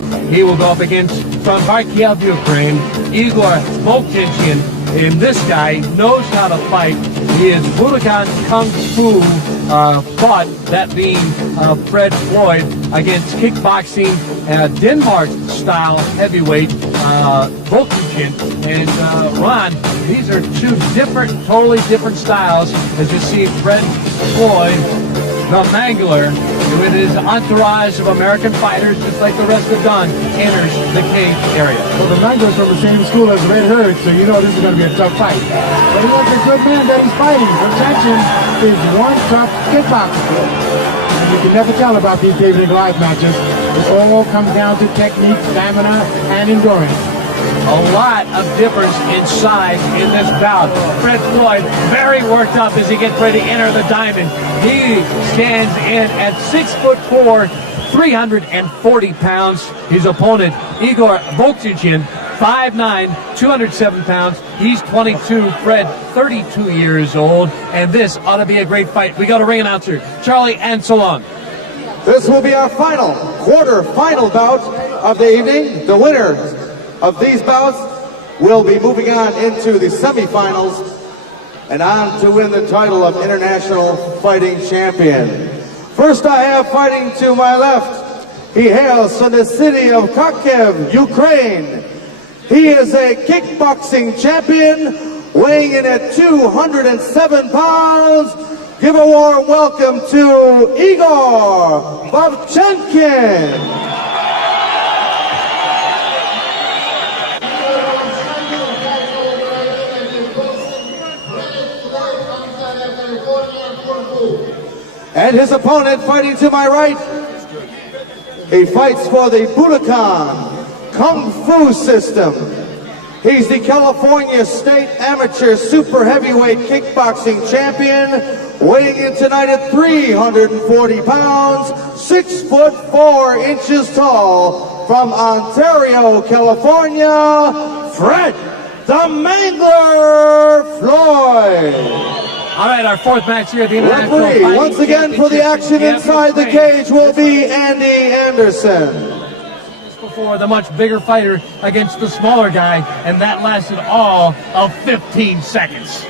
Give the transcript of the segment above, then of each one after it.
He will go up against, from Kharkiv, Ukraine, Igor Vovchanchin. And this guy knows how to fight. He is Budokan Kung Fu fought, that being Fred Floyd, against kickboxing Denmark-style heavyweight Vovchanchin. And Ron, these are two totally different styles. As you see, Fred Floyd, the Mangler, with his entourage of American fighters, just like the rest of Don, enters the cage area. Well, the Mangler's from the same school as Red Herd, so you know this is going to be a tough fight. But he was a good man that he's fighting. Vovchanchin is one tough kickboxer. And you can never tell about these David and Goliath matches. It all comes down to technique, stamina, and endurance. A lot of difference inside in this bout. Fred Floyd very worked up as he gets ready to enter the diamond. He stands in at 6'4", 340 pounds. His opponent, Igor Vovchanchin, 5'9", 207 pounds. He's 22, Fred 32 years old, and this ought to be a great fight. We got a ring announcer, Charlie, and so long. This will be our quarter-final bout of the evening. The winner of these bouts will be moving on into the semifinals and on to win the title of International Fighting Champion. First I have fighting to my left. He hails from the city of Kharkiv, Ukraine. He is a kickboxing champion, weighing in at 207 pounds. Give a warm welcome to Igor Vovchanchin. And his opponent fighting to my right, he fights for the Budokan Kung Fu system. He's the California State Amateur Super Heavyweight Kickboxing Champion, weighing in tonight at 340 pounds, 6'4" tall, from Ontario, California, Fred the Mangler Floyd. All right, our fourth match here at the International Referee, Fighting once again for the action inside the cage will be Andy Anderson. Before the much bigger fighter against the smaller guy, and that lasted all of 15 seconds.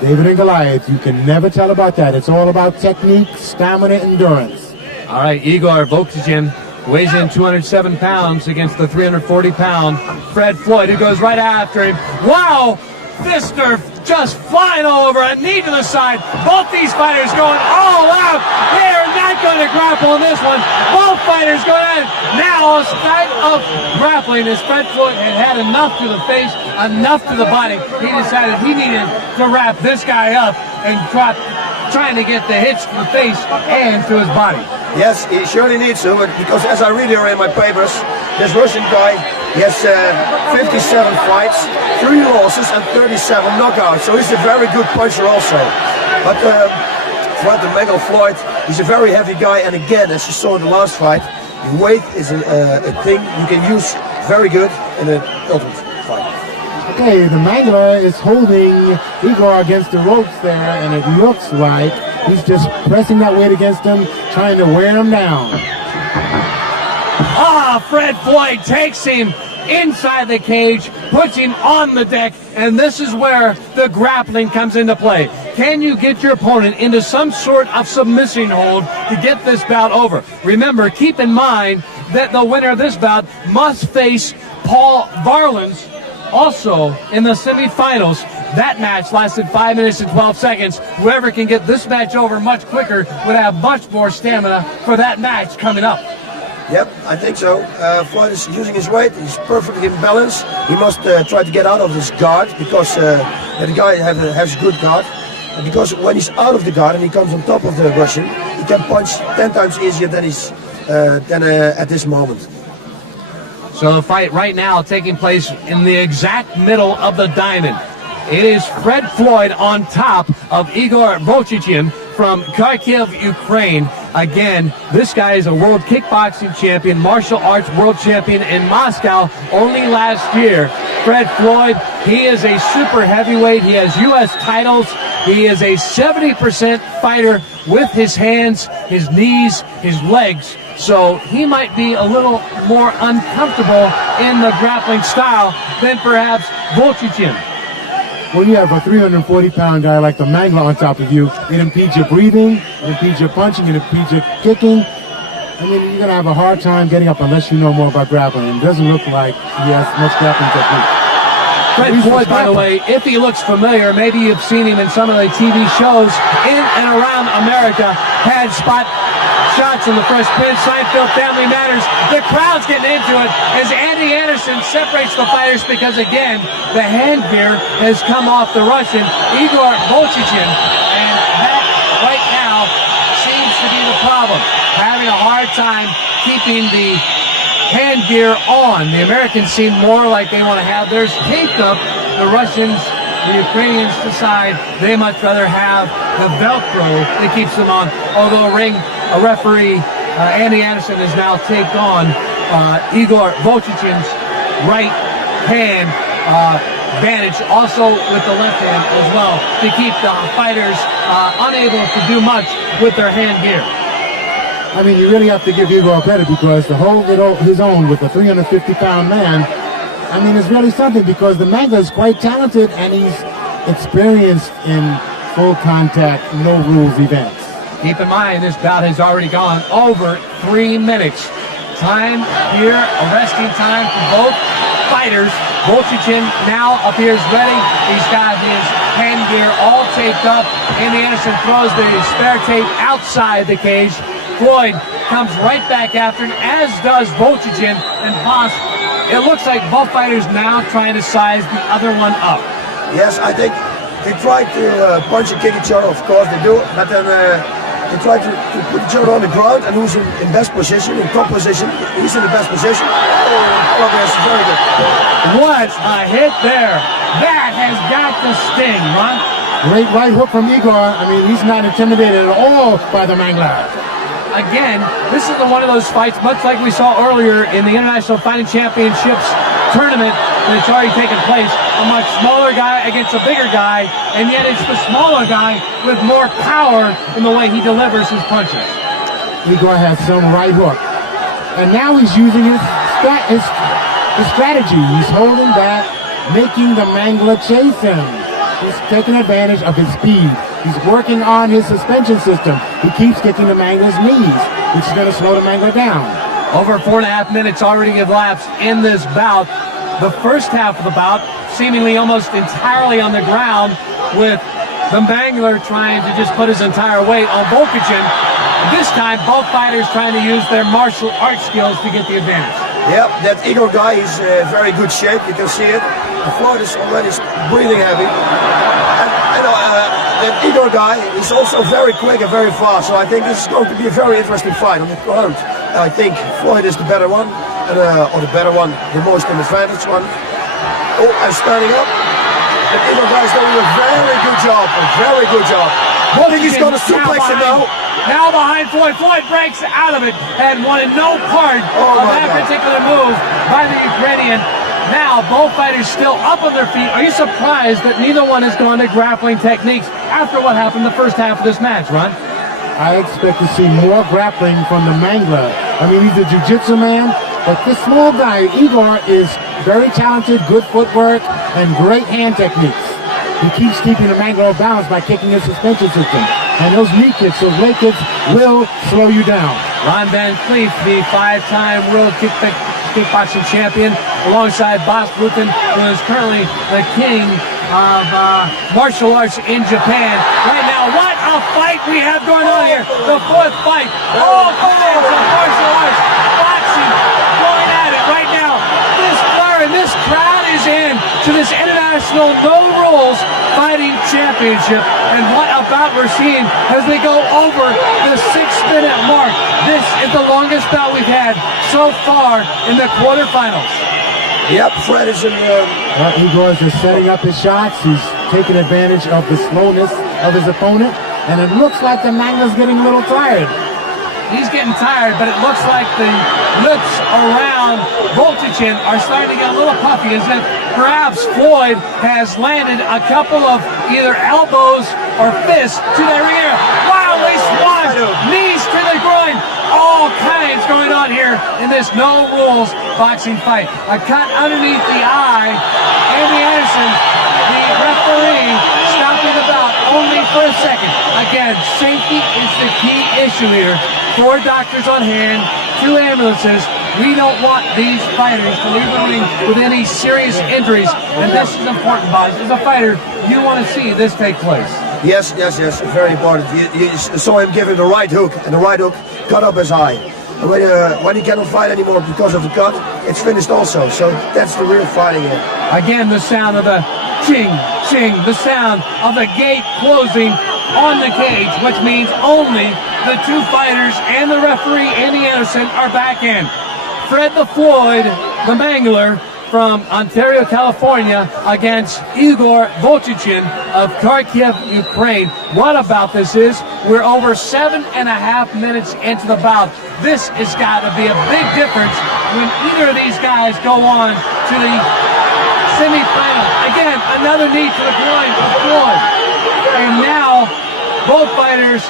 David and Goliath, you can never tell about that. It's all about technique, stamina, endurance. All right, Igor Vovchanchin weighs in 207 pounds against the 340-pound Fred Floyd, who goes right after him. Wow! Fister just flying all over, a knee to the side. Both these fighters going all out. They are not going to grapple in this one. Both fighters going at it. Now, a start of grappling as Fred Floyd had enough to the face, enough to the body. He decided he needed to wrap this guy up and trying to get the hits to the face and to his body. Yes, he surely needs to, because as I read here in my papers, this Russian guy, he has 57 fights, 3 losses and 37 knockouts, so he's a very good puncher also. But Fred the Mangler Floyd, he's a very heavy guy, and again, as you saw in the last fight, weight is a thing you can use very good in an ultimate fight. Okay, the Mangler is holding Igor against the ropes there, and it looks like he's just pressing that weight against him, trying to wear him down. Fred Floyd takes him inside the cage, puts him on the deck, and this is where the grappling comes into play. Can you get your opponent into some sort of submission hold to get this bout over? Remember, keep in mind that the winner of this bout must face Paul Varlins also in the semifinals. That match lasted 5 minutes and 12 seconds. Whoever can get this match over much quicker would have much more stamina for that match coming up. Yep, I think so. Floyd is using his weight. He's perfectly in balance. He must try to get out of his guard, because the guy has a good guard. And because when he's out of the guard and he comes on top of the Russian, he can punch 10 times easier than at this moment. So the fight right now taking place in the exact middle of the diamond. It is Fred Floyd on top of Igor Vovchanchin from Kharkiv, Ukraine. Again, this guy is a world kickboxing champion, martial arts world champion in Moscow only last year. Fred Floyd, he is a super heavyweight. He has U.S. titles. He is a 70% fighter with his hands, his knees, his legs. So he might be a little more uncomfortable in the grappling style than perhaps Vovchanchin. When you have a 340-pound guy like the Mangler on top of you, it impedes your breathing, it impedes your punching, it impedes your kicking. I mean, you're going to have a hard time getting up unless you know more about grappling. It doesn't look like he has much grappling technique. Fred Floyd, by the way, if he looks familiar, maybe you've seen him in some of the TV shows in and around America, had spot shots in the Fresh Prince, Seinfeld, Family Matters. The crowd's getting into it as Andy Anderson separates the fighters because, again, the hand gear has come off the Russian, Igor Vovchanchin, and that right now seems to be the problem. Having a hard time keeping the hand gear on. The Americans seem more like they want to have theirs taped up. The Russians, the Ukrainians decide they much rather have the Velcro that keeps them on. Although a referee, Andy Anderson, has now taped on Igor Vovchanchin's right hand bandage, also with the left hand as well, to keep the fighters unable to do much with their hand gear. I mean, you really have to give Igor credit because to hold it his own with a 350-pound man, I mean, it's really something because the Mangler is quite talented and he's experienced in full contact, no rules events. Keep in mind, this bout has already gone over 3 minutes. Time here, arresting time for both fighters. Vovchanchin now appears ready. He's got his hand gear all taped up. Andy Anderson throws the spare tape outside the cage. Floyd comes right back after him, as does Vovchanchin and Haas. It looks like both fighters now trying to size the other one up. Yes, I think they try to punch and kick each other, of course they do, but then they try to put each other on the ground, and who's in best position, in top position, he's in the best position. Oh, that's very good. What a hit there. That has got to sting, Ron. Great right hook from Igor. I mean, he's not intimidated at all by the Mangler. Again, this is one of those fights, much like we saw earlier in the International Fighting Championships tournament that's already taken place. A much smaller guy against a bigger guy, and yet it's the smaller guy with more power in the way he delivers his punches. Igor has some right hook. And now he's using his strategy. He's holding back, making the Mangler chase him. He's taking advantage of his speed. He's working on his suspension system. He keeps kicking the Mangler's knees, which is going to slow the Mangler down. Over 4.5 minutes already elapsed in this bout. The first half of the bout seemingly almost entirely on the ground, with the Mangler trying to just put his entire weight on Vovchanchin. This time, both fighters trying to use their martial arts skills to get the advantage. Yep, that Igor guy is very good shape. You can see it. The Floyd is already breathing heavy. And that Igor guy is also very quick and very fast. So I think this is going to be a very interesting fight on the ground. I think Floyd is the better one, or the better one, the most advantage one. Oh, and standing up. And Igor guy is doing a very good job. A very good job. I think he's going to suplex him now. Now behind Floyd. Floyd breaks out of it and wanted no part of that particular move by the Ukrainian. Now, both fighters still up on their feet. Are you surprised that neither one has gone to grappling techniques after what happened the first half of this match, Ron? I expect to see more grappling from the Mangler. I mean, he's a jiu-jitsu man, but this small guy, Igor, is very talented, good footwork, and great hand techniques. He keeps keeping the Mangler balanced by kicking his suspension system. And those knee kicks, those leg kicks, will slow you down. Ron Van Cleef, the 5-time world kickboxing champion, alongside Bas Rutten, who is currently the king of martial arts in Japan. Right now, what a fight we have going on here. The fourth fight. All kinds of martial arts. Boxing going at it right now. This flare and this crowd is in to this international no rules fighting championship. And what a bout we're seeing as they go over the 6-minute mark. This is the longest bout we've had so far in the quarterfinals. Yep, Fred is in Igor is just setting up his shots. He's taking advantage of the slowness of his opponent. And it looks like the Mangler's getting a little tired. he's getting tired, but it looks like the lips around Vovchanchin are starting to get a little puffy, as if perhaps Floyd has landed a couple of either elbows or fists to the rear. Wow, they swung! Knees to the groin! All kinds going on here in this no rules boxing fight. A cut underneath the eye. Andy Anderson, the referee, stopping the bout only for a second. Again, safety is the key issue here. 4 doctors on hand, 2 ambulances. We don't want these fighters to leave the ring with any serious injuries, and this is important, Boz. As a fighter, you want to see this take place. Yes, very important. You saw him give him the right hook, and the right hook cut up his eye. And when he cannot fight anymore because of the cut, it's finished also. So that's the real fighting here. Again, the sound of the ching, ching, the sound of the gate closing on the cage, which means only the 2 fighters and the referee, Andy Anderson, are back in. Fred the Floyd, the Mangler, from Ontario, California, against Igor Vovchanchin of Kharkiv, Ukraine. What about this is, we're over 7.5 minutes into the bout. This has got to be a big difference when either of these guys go on to the semifinal. Again, another knee to the groin of Floyd. And now, both fighters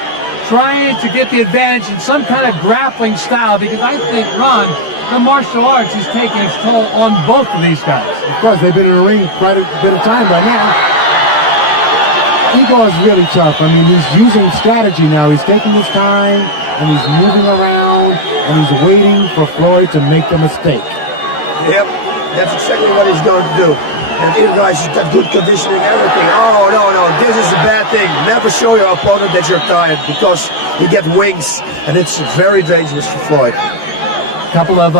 trying to get the advantage in some kind of grappling style, because I think, Ron, the martial arts is taking its toll on both of these guys. Of course, they've been in the ring quite a bit of time by now. Igor is really tough. I mean, he's using strategy now. He's taking his time, and he's moving around, and he's waiting for Floyd to make the mistake. Yep, that's exactly what he's going to do. And either guys got good conditioning, everything. Oh, no, this is a bad thing. Never show your opponent that you're tired, because you get wings, and it's very dangerous for Floyd. Couple of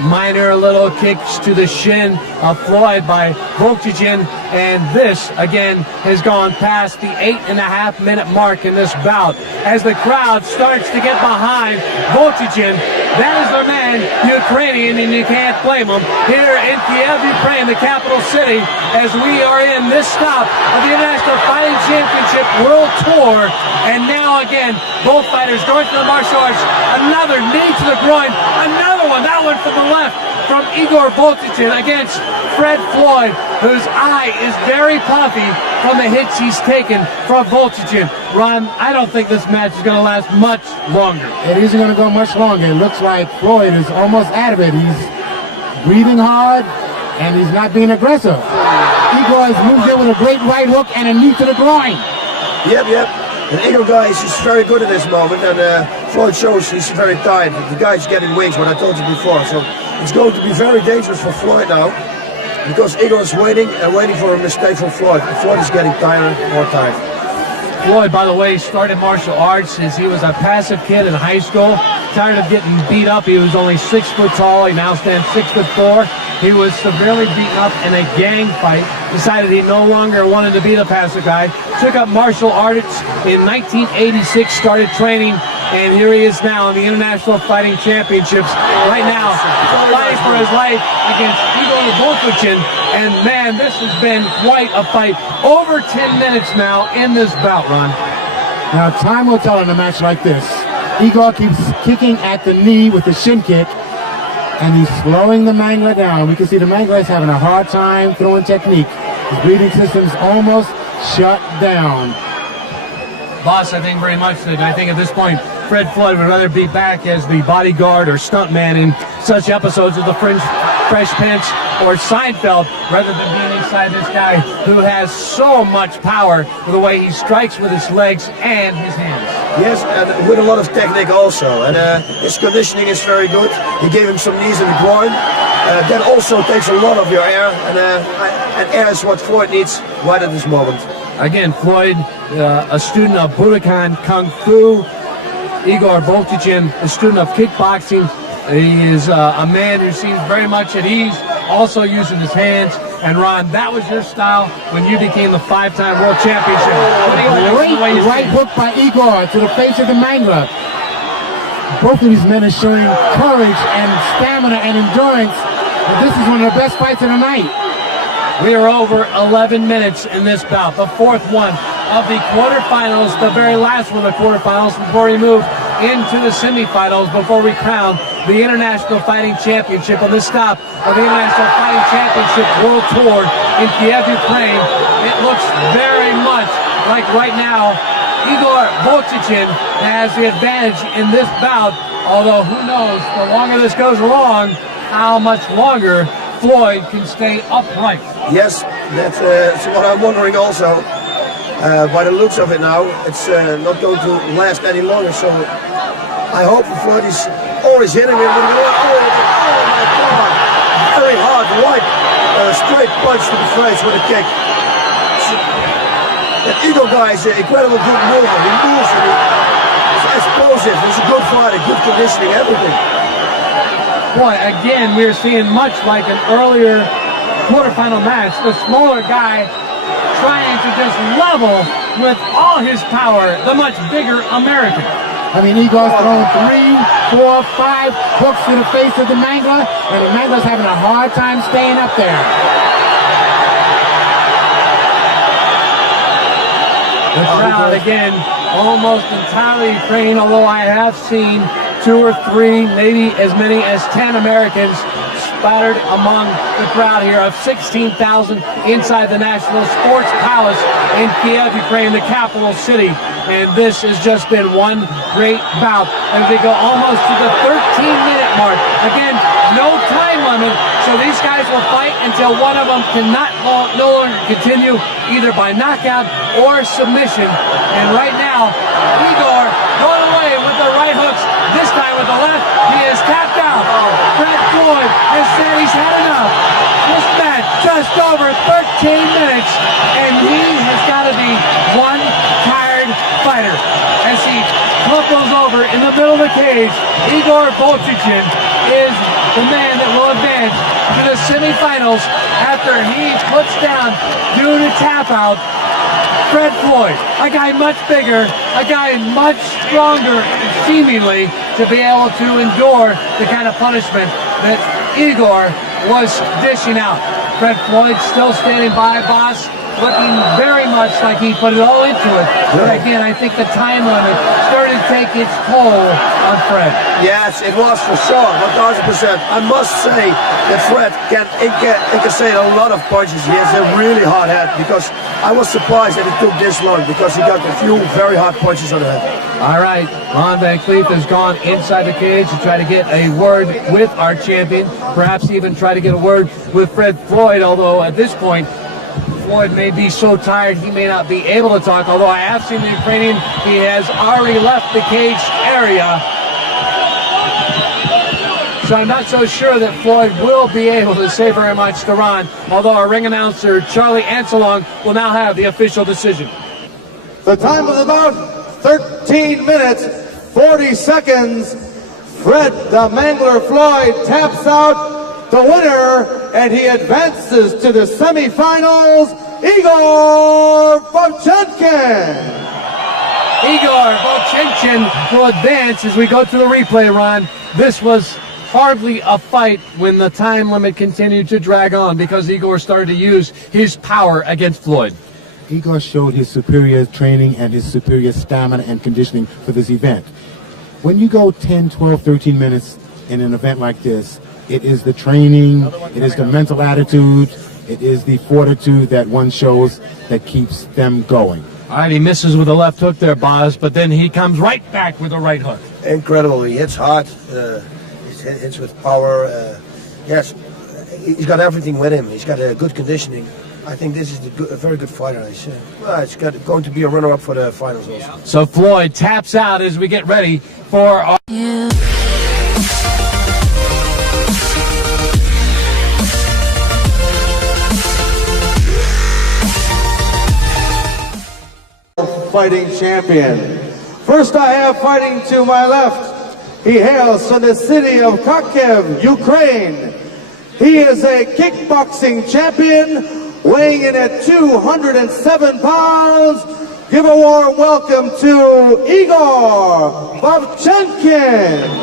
minor little kicks to the shin of Floyd by Vovchanchin, and this again has gone past the 8.5 minute mark in this bout. As the crowd starts to get behind Vovchanchin, that is their man, Ukrainian, and you can't blame him. Here in Kiev, Ukraine, the capital city, as we are in this stop of the International Fighting Championship World Tour, and now again, both fighters going to the martial arts. Another knee to the groin, another one, that one from the left, from Igor Vovchanchin against Fred Floyd, whose eye is very puffy from the hits he's taken from Vovchanchin. Ron, I don't think this match is going to last much longer. It isn't going to go much longer. It looks like Floyd is almost out of it. He's breathing hard, and he's not being aggressive. Igor has moved in with a great right hook and a knee to the groin. Yep. And Igor guy is just very good at this moment, and Floyd shows he's very tired. The guy's getting wings, what I told you before. So it's going to be very dangerous for Floyd now, because Igor is waiting for a mistake from Floyd. Floyd is getting tired, more tired. Floyd, by the way, started martial arts as he was a passive kid in high school. Tired of getting beat up. He was only 6 foot tall. He now stands 6'4". He was severely beaten up in a gang fight. Decided he no longer wanted to be the passive guy. Took up martial arts in 1986. Started training, and here he is now in the International Fighting Championships. Right now, fighting for his life against Igor Vovchanchin. And man, this has been quite a fight. Over 10 minutes now in this bout, Ron. Now, time will tell in a match like this. Igor keeps kicking at the knee with the shin kick, and he's slowing the Mangler down. We can see the Mangler is having a hard time throwing technique. His breathing system's almost shut down. Boss, I think very much that I think at this point, Fred Floyd would rather be back as the bodyguard or stuntman in such episodes of The Fresh Prince or Seinfeld, rather than being inside this guy who has so much power with the way he strikes with his legs and his hands. Yes, and with a lot of technique also, and his conditioning is very good. He gave him some knees in the groin. That also takes a lot of your air, and air is what Floyd needs right at this moment. Again, Floyd, a student of Budokan Kung Fu. Igor Vovchanchin, a student of kickboxing. He is a man who seems very much at ease, also using his hands. And Ron, that was your style when you became the 5-time world championship. Great right hook by Igor to the face of the Mangler. Both of these men are showing courage and stamina and endurance. And this is one of the best fights of the night. We are over 11 minutes in this bout, the fourth one of the quarterfinals, the very last one of the quarterfinals before we move into the semifinals before we crown the International Fighting Championship on this stop of the International Fighting Championship World Tour in Kiev, Ukraine. It looks very much like right now Igor Vovchanchin has the advantage in this bout, although who knows, the longer this goes along, how much longer Floyd can stay upright. Yes, that's what I'm wondering also. By the looks of it now, it's not going to last any longer, so I hope Floyd is always hitting him with oh my God, very hard right straight punch to the face with a kick. That Igor guy is an incredible good mover. He moves, he's explosive, he's a good fighter, good conditioning, everything. Boy, again, we're seeing much like an earlier quarterfinal match. The smaller guy trying to just level with all his power the much bigger American. I mean, Igor's thrown 3, 4, 5 hooks to the face of the Mangler, and the Mangler's having a hard time staying up there. The crowd, again, almost entirely Ukraine, although I have seen 2 or 3, maybe as many as 10 Americans spattered among the crowd here of 16,000 inside the National Sports Palace in Kiev, Ukraine, the capital city. And this has just been one great bout as they go almost to the 13-minute mark. Again, no time limit, so these guys will fight until one of them cannot no longer continue, either by knockout or submission. And right now, Igor going away with the right hooks, this time with the left. He is tapped out. Fred Floyd has said he's had enough. This match just over 13 minutes, and he has got to be one tired fighter. As he crumples over in the middle of the cage, Igor Vovchanchin is the man that will advance to the semifinals after he puts down, due to tap out, Fred Floyd, a guy much bigger, a guy much stronger, seemingly, to be able to endure the kind of punishment that Igor was dishing out. Fred Floyd still standing by, boss, looking very much like he put it all into it. But again, I think the time limit started to take its toll on Fred. Yes, it was for sure, 1,000%. I must say that Fred can incassate a lot of punches. He has a really hard head, because I was surprised that it took this long, because he got a few very hard punches on the head. All right, Ron Van Cleef has gone inside the cage to try to get a word with our champion, perhaps even try to get a word with Fred Floyd, although at this point, Floyd may be so tired he may not be able to talk, although I have seen the Ukrainian, he has already left the cage area. So I'm not so sure that Floyd will be able to say very much to Ron, although our ring announcer, Charlie Anselong, will now have the official decision. The time of the bout, 13 minutes, 40 seconds. Fred the Mangler Floyd taps out the winner, and he advances to the semifinals, Igor Vovchanchin. Igor Vovchanchin will advance as we go to the replay, Ron. This was hardly a fight when the time limit continued to drag on, because Igor started to use his power against Floyd. Igor showed his superior training and his superior stamina and conditioning for this event. When you go 10, 12, 13 minutes in an event like this, it is the training, it is the mental attitude, it is the fortitude that one shows that keeps them going. All right, he misses with a left hook there, Boz, but then he comes right back with a right hook. Incredible. He hits hard. He hits with power. Yes, he's got everything with him. He's got a good conditioning. I think this is a very good fighter. He's going to be a runner-up for the finals also. So Floyd taps out as we get ready for our... Fighting champion. First I have fighting to my left. He hails from the city of Kharkiv, Ukraine. He is a kickboxing champion, weighing in at 207 pounds. Give a warm welcome to Igor Vovchanchin.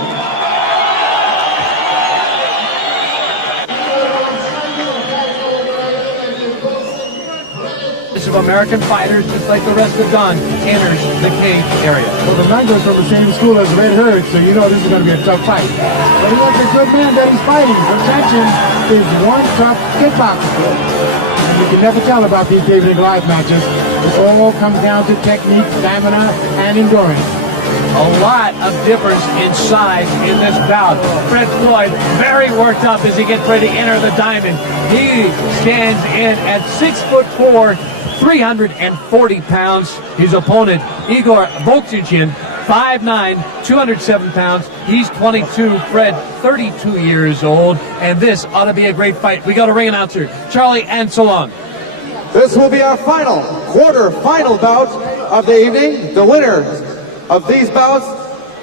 of American fighters, just like the rest have done, enters the cage area. Well, the Lungu is from the same school as Red Herd, so you know this is going to be a tough fight. But he has a good man that he's fighting. Vovchanchin is one tough kickboxer. And you can never tell about these David and Goliath matches. It all comes down to technique, stamina, and endurance. A lot of difference in size in this bout. Fred Floyd very worked up as he gets ready to enter the diamond. He stands in at 6'4", 340 pounds. His opponent, Igor Vovchanchin, 5'9", 207 pounds. He's 22. Fred, 32 years old. And this ought to be a great fight. We got a ring announcer, Charlie, and so long. This will be our final, quarter-final bout of the evening. The winner of these bouts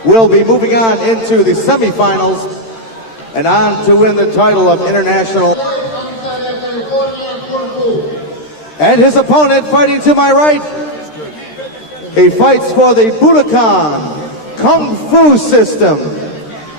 will be moving on into the semifinals and on to win the title of international. And his opponent fighting to my right, he fights for the Budokan Kung Fu system.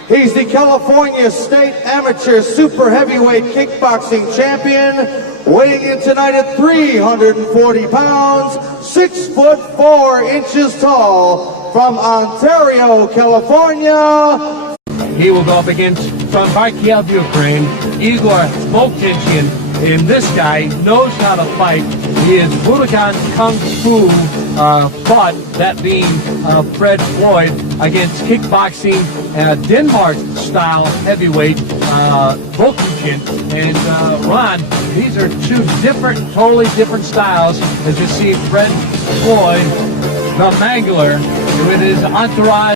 He's the California State Amateur Super Heavyweight Kickboxing Champion, weighing in tonight at 340 pounds, 6'4" tall, from Ontario, California. He will go up against, from Kharkiv, Ukraine, Igor Vovchanchin. And this guy knows how to fight. He is Budokan Kung Fu fought, that being Fred Floyd, against kickboxing Denmark-style heavyweight Vovchanchin. And Ron, these are two totally different styles. As you see, Fred Floyd, the Mangler, with his entourage.